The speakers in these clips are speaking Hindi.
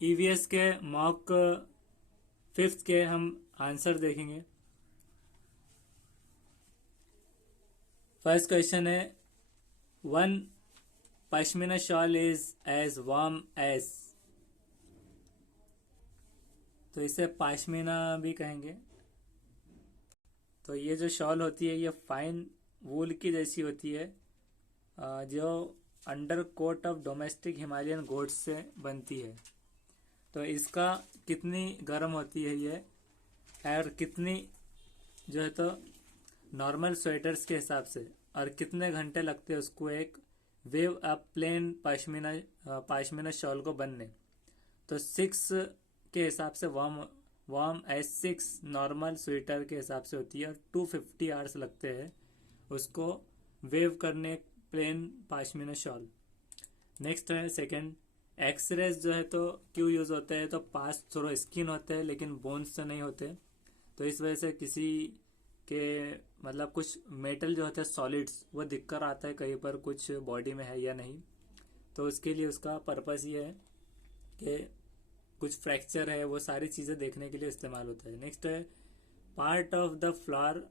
ईवीएस के मॉक फिफ्थ के हम आंसर देखेंगे। फर्स्ट क्वेश्चन है, one pashmina shawl is as warm as, तो इसे पाशमीना भी कहेंगे। तो ये जो शॉल होती है ये फाइन वूल की जैसी होती है, जो under coat of domestic Himalayan goats से बनती है। तो इसका कितनी गर्म होती है ये, और कितनी जो है तो नॉर्मल स्वेटर्स के हिसाब से, और कितने घंटे लगते हैं उसको एक weave up plain pashmina shawl को बनने। तो 6 के हिसाब से warm warm as 6 normal sweater के हिसाब से होती है, और 250 आवर्स लगते हैं उसको वेव करने प्लेन पाशमीना शॉल। नेक्स्ट है सेकंड, एक्सरेज जो है तो क्यों यूज होते हैं, तो पास थ्रो स्किन होते हैं लेकिन बोन्स से नहीं होते। तो इस वजह से किसी के मतलब कुछ मेटल जो होते हैं सॉलिड्स वो दिख कर आता है कहीं पर कुछ बॉडी में है या नहीं। तो उसके लिए उसका पर्पस ये है कि कुछ फ्रैक्चर है वो सारी चीज़ें देखने के लिए इस्तेमाल होता है। नेक्स्ट है, पार्ट ऑफ द फ्लावर,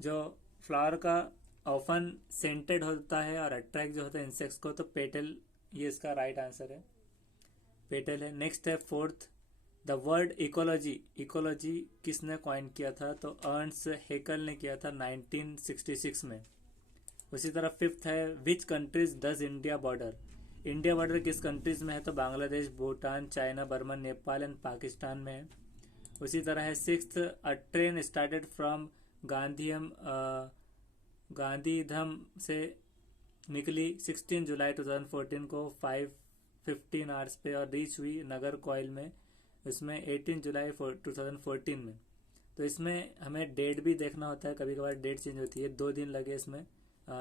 जो फ्लावर का ऑफन सेंटेड होता है और अट्रैक्ट जो होता है इंसेक्ट्स को, तो पेटल, ये इसका राइट आंसर है, पेटल है। नेक्स्ट है fourth, the word ecology, ecology किसने कॉइन किया था, तो अर्न्स हेकल ने किया था 1966 में। उसी तरह फिफ्थ है, which countries does India border, India border किस कंट्रीज में है, तो Bangladesh, Bhutan, China, Burma, Nepal and Pakistan में है। उसी तरह है sixth, a train started from Gandhidham से निकली 16 जुलाई 2014 को 5:15 आवर्स पे और रीच हुई नगर कोइल में इसमें 18 जुलाई 2014 में। तो इसमें हमें डेट भी देखना होता है, कभी कभार डेट चेंज होती है, 2 दिन लगे इसमें,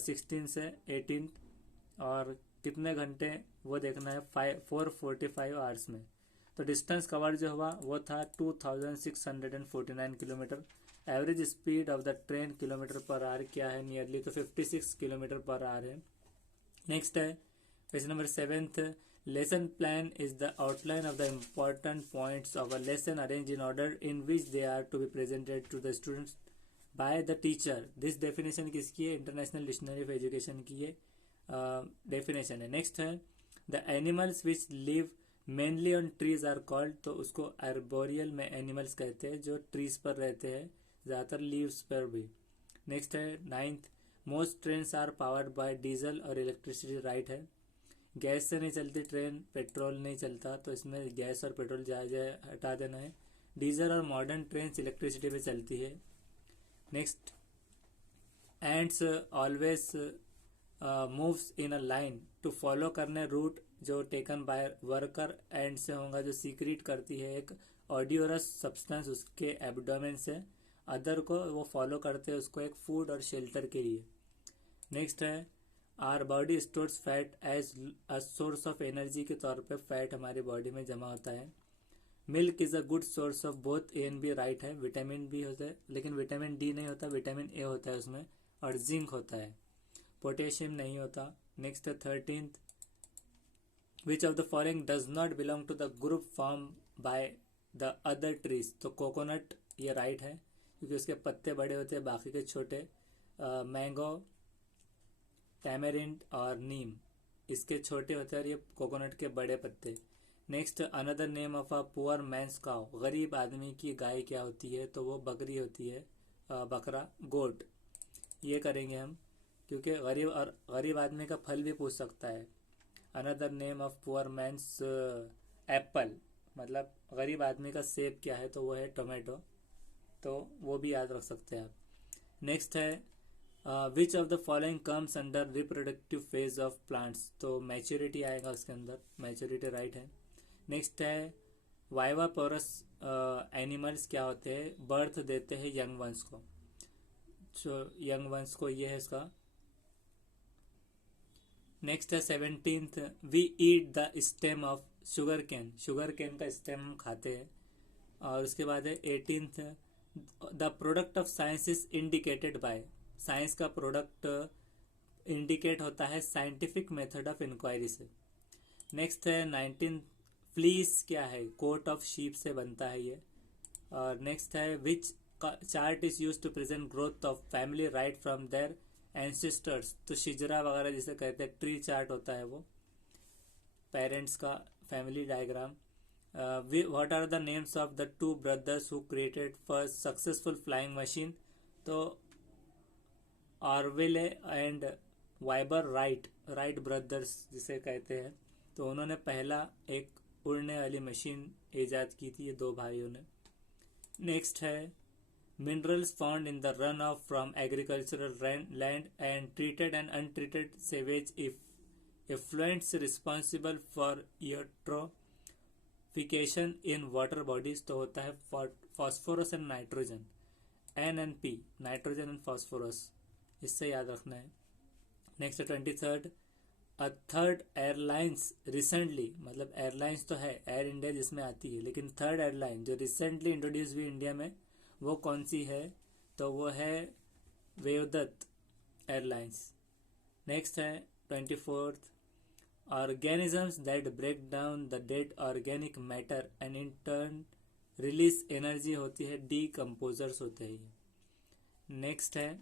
16 से 18, और कितने घंटे वो देखना है 445 आवर्स में। तो डिस्टेंस कवर जो हुआ वो था 2649 kilometre. Average speed of the train kilometre per hour क्या है, नियरली तो 56 किलोमीटर पर आवर है। नेक्स्ट है question number 7th, lesson plan is the outline of the important points of a lesson arrange in order in which they are to be presented to the students by the teacher. This definition किसकी है, इंटरनेशनल डिक्शनरी ऑफ एजुकेशन की ये डेफिनेशन है। नेक्स्ट है, the animals which live mainly on trees are called, तो उसको आर्बोरियल में एनिमल्स कहते हैं जो ट्रीज पर रहते हैं, ज़्यादातर लीव्स पर भी। नेक्स्ट है 9th, most train are powered by diesel और इलेक्ट्रिसिटी, राइट है। गैस से नहीं चलती ट्रेन, पेट्रोल नहीं चलता, तो इसमें गैस और पेट्रोल जाए हटा देना है। डीजल और मॉडर्न ट्रेन इलेक्ट्रिसिटी पे चलती है। Next, ants always moves in a line to follow करने रूट जो टेकन बाय वर्कर एंड से होगा, जो सीक्रेट करती है एक ऑडियोरस सब्सटेंस उसके एब्डोमेन से, अदर को वो फॉलो करते हैं उसको एक फूड और शेल्टर के लिए। नेक्स्ट है, our body stores fat as a source of energy के तौर पे फैट हमारी बॉडी में जमा होता है। Milk is a good source of both A and B, right है। विटामिन बी होता है लेकिन विटामिन डी नहीं होता, विटामिन ए होता है उसमें, और जिंक होता है, पोटेशियम नहीं होता। नेक्स्ट है 13th, which of the following does not belong to the group form by the other trees, तो कोकोनट ये राइट है क्योंकि उसके पत्ते बड़े होते हैं, बाकी के छोटे। मैंगो, टैमेरिंड और नीम इसके छोटे होते हैं और ये कोकोनट के बड़े पत्ते। Next, another name of a poor men's cow, गरीब आदमी की गाय क्या होती है, तो वो बकरी होती है, बकरा, गोट। ये करेंगे हम क्योंकि गरीब आदमी का फल भी पूछ सकता है। Another name of poor men's Apple, मतलब गरीब आदमी का सेब क्या है, तो वो है टोमेटो, तो वो भी याद रख सकते हैं आप। नेक्स्ट है, विच of the following comes under reproductive phase of plants, तो मैच्योरिटी आएगा उसके अंदर, मैच्योरिटी राइट है। नेक्स्ट है, वाइवा पोरस एनिमल्स क्या होते हैं, बर्थ देते हैं यंग वंस को, जो यंग वंस को, ये है इसका। नेक्स्ट है 17th, we eat the stem of sugar cane, sugar cane का स्टेम हम खाते हैं। और उसके बाद है 18th, the product of science is indicated by, science का प्रोडक्ट इंडिकेट होता है साइंटिफिक मेथड ऑफ इंक्वायरी से। नेक्स्ट है 19 फ्लीस क्या है, कोट ऑफ शीप से बनता है ये। और नेक्स्ट है which chart is use to present growth of family right from their ancestors. तो शिजरा वगैरह जिसे कहते हैं, ट्री चार्ट होता है वो, पेरेंट्स का family diagram. What are the names of the two brothers who created first successful flying machine. तो Orville and Wilbur right, Wright brothers जिसे कहते हैं, तो उन्होंने पहला एक उड़ने वाली मशीन ईजाद की थी, ये दो भाइयों ने। नेक्स्ट है minerals found in the run of from agricultural land and treated and untreated sewage effluents responsible for eutrophication in water bodies. तो होता है phosphorus and nitrogen, NNP, nitrogen and phosphorus, इससे याद रखना है। नेक्स्ट है 23rd, a third airlines recently, मतलब एयरलाइंस तो है एयर इंडिया जिसमें आती है, लेकिन थर्ड एयरलाइन जो रिसेंटली इंट्रोड्यूस हुई इंडिया में वो कौन सी है, तो वो है वेवदत्त एयरलाइंस। नेक्स्ट है 24th, organisms that break down the dead organic matter and in turn release energy होती है, डीकम्पोजर्स होते हैं। नेक्स्ट है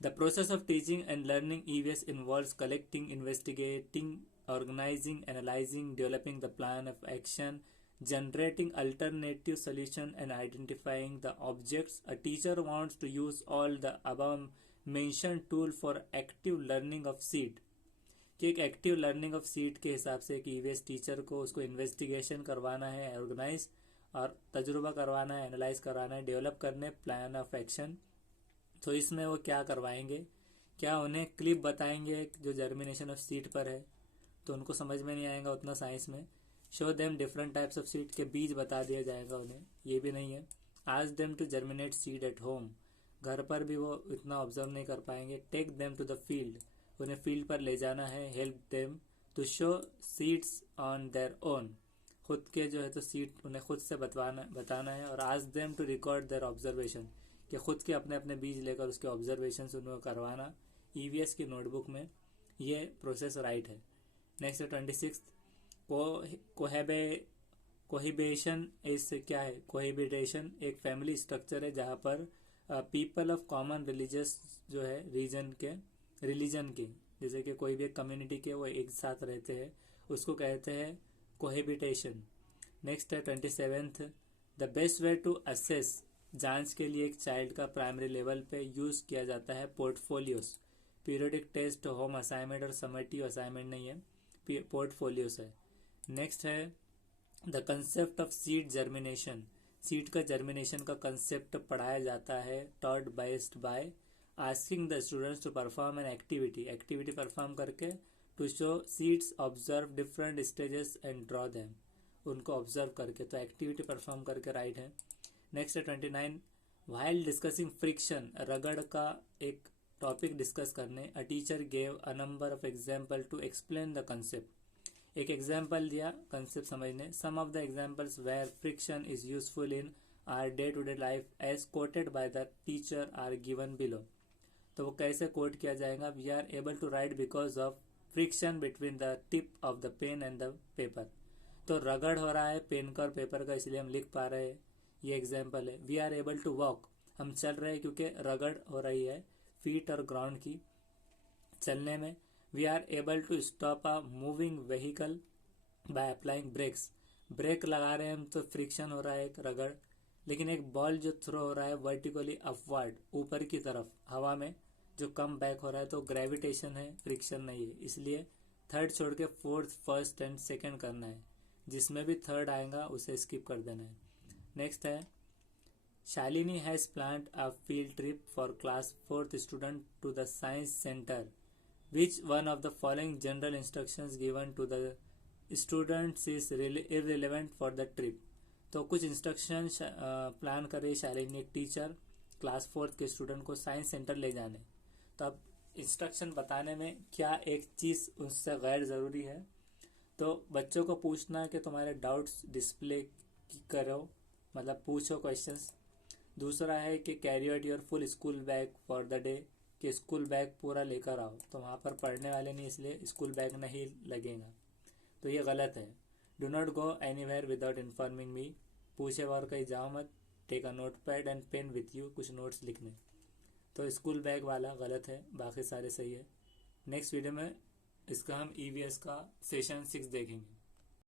the process of teaching and learning EVS involves collecting, investigating, organizing, analyzing, developing the plan of action, generating alternative solution and identifying the objects. A teacher wants to use all the above mentioned tool for active learning of seed. कि एक एक्टिव लर्निंग ऑफ सीट के हिसाब से एक EVS टीचर को उसको इन्वेस्टिगेशन करवाना है, ऑर्गेनाइज और तजुर्बा करवाना है, एनालाइज करवाना है, डेवलप करने प्लान ऑफ एक्शन। तो इसमें वो क्या करवाएंगे, क्या उन्हें क्लिप बताएंगे जो जर्मिनेशन ऑफ सीड पर है, तो उनको समझ में नहीं आएगा उतना साइंस में। Show them different types of seed के बीज बता दिया जाएगा उन्हें, ये भी नहीं है। Ask them to germinate seed at home, घर पर भी वो इतना ऑब्जर्व नहीं कर पाएंगे। Take them to the field, उन्हें फील्ड पर ले जाना है। Help them to show seeds on their own, खुद के जो है तो सीड उन्हें खुद से बताना है। और ask them to record their observation, कि खुद के अपने अपने बीज लेकर उसके ऑब्जर्वेशन उनको करवाना EVS की नोटबुक में, ये प्रोसेस राइट है। नेक्स्ट 26th, कोहिबेशन इससे क्या है, कोहिबिटेशन एक फैमिली स्ट्रक्चर है जहाँ पर पीपल ऑफ कॉमन रिलीजियस जो है रिलीजन के जैसे कि कोई भी एक कम्युनिटी के वो एक साथ रहते हैं, उसको कहते हैं कोहिबिटेशन। नेक्स्ट है 27th, the best way to assess, जांच के लिए एक चाइल्ड का प्राइमरी लेवल पे यूज़ किया जाता है portfolios. Periodic test, home assignment और समेटिव असाइनमेंट नहीं है, पोर्टफोलियोस है। नेक्स्ट है the concept of seed germination, seed का जर्मिनेशन का कंसेप्ट पढ़ाया जाता है, taught based by asking the students to perform an activity perform करके, to show seeds, observe different stages and draw them, उनको ऑब्जर्व करके, तो एक्टिविटी परफॉर्म करके राइट है। नेक्स्ट है 29, वाइल डिस्कसिंग फ्रिक्शन, रगड़ का एक टॉपिक डिस्कस करने, a teacher gave a number of example to explain the concept, एक एग्जाम्पल दिया कंसेप्ट समझने। Some of the examples where friction is useful in our day to day life as quoted by the teacher are given below. तो वो कैसे कोट किया जाएगा, we are able to write because of friction between the tip of the pen and the paper. तो रगड़ हो रहा है पेन का और पेपर का, इसलिए हम लिख पा रहे हैं, ये एग्जाम्पल है। We are able to walk, हम चल रहे हैं क्योंकि रगड़ हो रही है फीट और ग्राउंड की चलने में। We are able to stop a moving vehicle by applying brakes, brake लगा रहे हैं हम तो फ्रिक्शन हो रहा है एक रगड़। लेकिन एक बॉल जो थ्रो हो रहा है वर्टिकली अपवर्ड, ऊपर की तरफ हवा में जो कम बैक हो रहा है, तो ग्रेविटेशन है, फ्रिक्शन नहीं है। इसलिए थर्ड छोड़ के फोर्थ, फर्स्ट एंड सेकंड करना है, जिसमें भी थर्ड आएगा उसे स्किप कर देना है। नेक्स्ट है Shalini has planned a field trip for class 4th student to the science centre, which one of the following general instructions given to the students is irrelevant for the trip. तो कुछ इंस्ट्रक्शन प्लान कर रही शालिनी एक टीचर क्लास 4th के स्टूडेंट को साइंस सेंटर ले जाने। तो अब इंस्ट्रक्शन बताने में क्या एक चीज़ उससे गैर ज़रूरी है, तो बच्चों को पूछना कि तुम्हारे डाउट्स डिस्प्ले करो, मतलब पूछो क्वेश्चंस। दूसरा है कि carry out your full school bag for the day, कि स्कूल बैग पूरा लेकर आओ, तो वहाँ पर पढ़ने वाले नहीं इसलिए स्कूल बैग नहीं लगेगा। तो ये गलत है। Do not go anywhere without informing me, पूछे और कहीं जाओ मत। Take a note pad and pen with you, कुछ नोट्स लिखने। तो स्कूल बैग वाला गलत है, बाकी सारे सही है। नेक्स्ट वीडियो में इसका हम EVS का सेशन 6 देखेंगे।